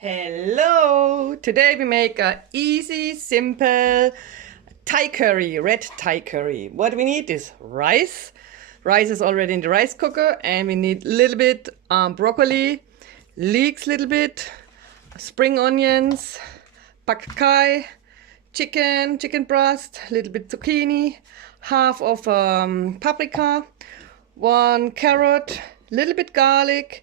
Hello! Today we make a easy, simple Thai curry, red Thai curry. What we need is rice. Rice is already in the rice cooker, and we need a little bit broccoli, leeks little bit, spring onions, pak kai, chicken breast, little bit zucchini, half of paprika, one carrot, little bit garlic,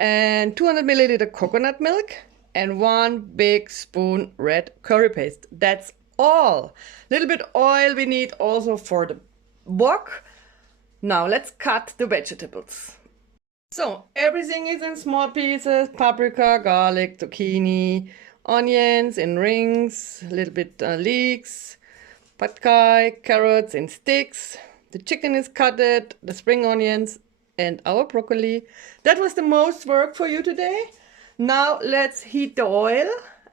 and 200 milliliter coconut milk and 1 big spoon red curry paste. That's all. Little bit oil we need also for the wok. Now let's cut the vegetables. So everything is in small pieces: paprika, garlic, zucchini, onions in rings, a little bit leeks, pad thai, carrots in sticks. The chicken is cutted, the spring onions, and our broccoli. That was the most work for you today. Now let's heat the oil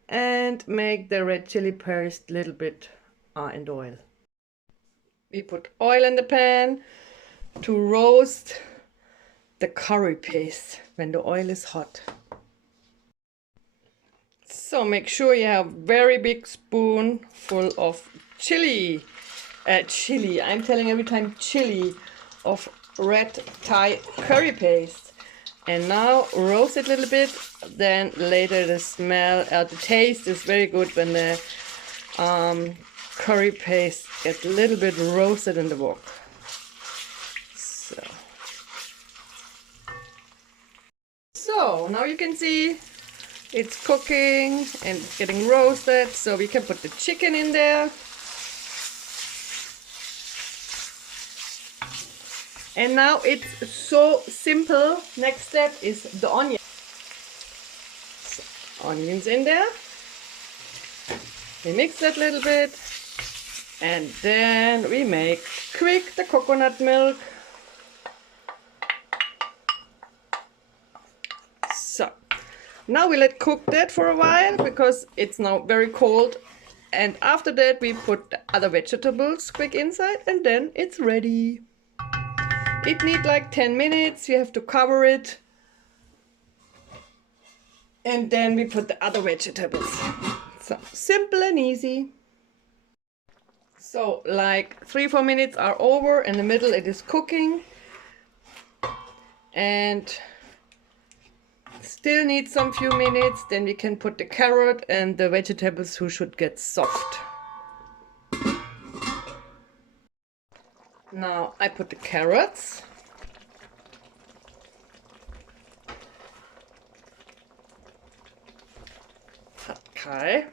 and make the red chili paste a little bit in the oil. We put oil in the pan to roast the curry paste when the oil is hot. So make sure you have very big spoon full of chili. I'm telling every time chili of red Thai curry paste. And now roast it a little bit. Then later the smell, the taste is very good when the curry paste gets a little bit roasted in the wok. So now you can see it's cooking and getting roasted. So we can put the chicken in there. And now it's so simple. Next step is the onion. So, onions in there. We mix that a little bit. And then we make quick the coconut milk. So, now we let cook that for a while because it's now very cold. And after that we put the other vegetables quick inside and then it's ready. It needs like 10 minutes, you have to cover it. And then we put the other vegetables. So simple and easy. So like 3-4 minutes are over. In the middle it is cooking. And still needs some few minutes. Then we can put the carrot and the vegetables who should get soft. Now I put the carrots. Pad thai.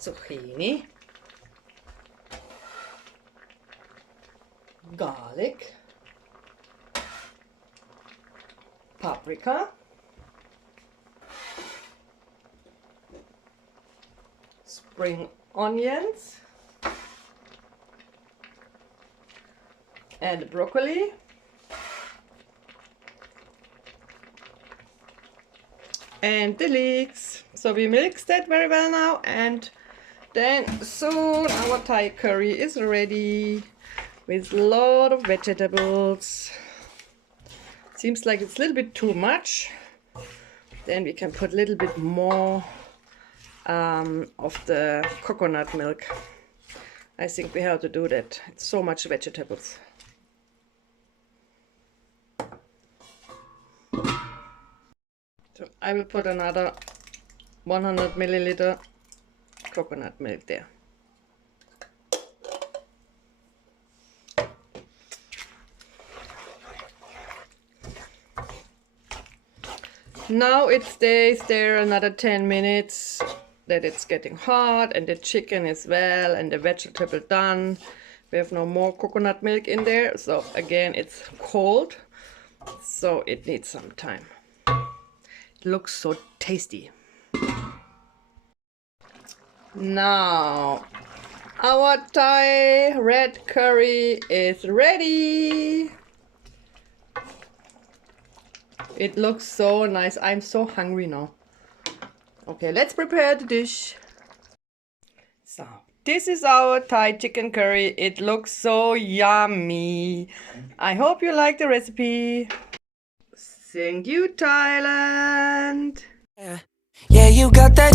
Zucchini. Garlic. Paprika. Spring onions and broccoli and the leeks. So we mix that very well now, and then soon our Thai curry is ready with a lot of vegetables. Seems like it's a little bit too much. Then we can put a little bit more of the coconut milk. I think we have to do that. It's so much vegetables. So I will put another 100 milliliter coconut milk there. Now it stays there another 10 minutes. That it's getting hot and the chicken is well and the vegetable done. We have no more coconut milk in there, so again it's cold, so it needs some time. It looks so tasty. Now our Thai red curry is ready. It looks so nice. I'm so hungry now. Okay, let's prepare the dish. So This is our Thai chicken curry. It looks so yummy. I hope you like the recipe. Thank you, Thailand. Yeah, you got that